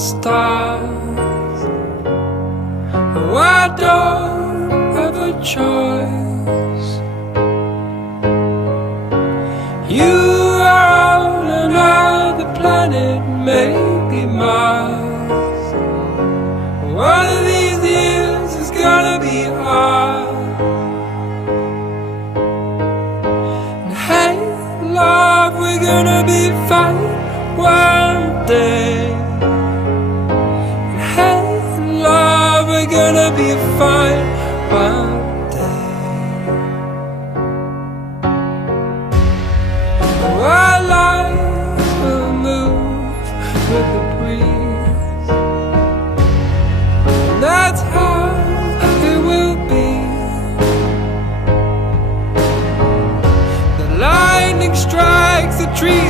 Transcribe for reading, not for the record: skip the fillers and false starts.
stars. Oh, I don't have a choice. You are on another planet, maybe Mars. One of these years is gonna be hard. And hey, love, we're gonna be fine one day. And hey, love, we're gonna be fine one day. Oh, our lives will move with the breeze, and that's how it will be. The lightning strikes the trees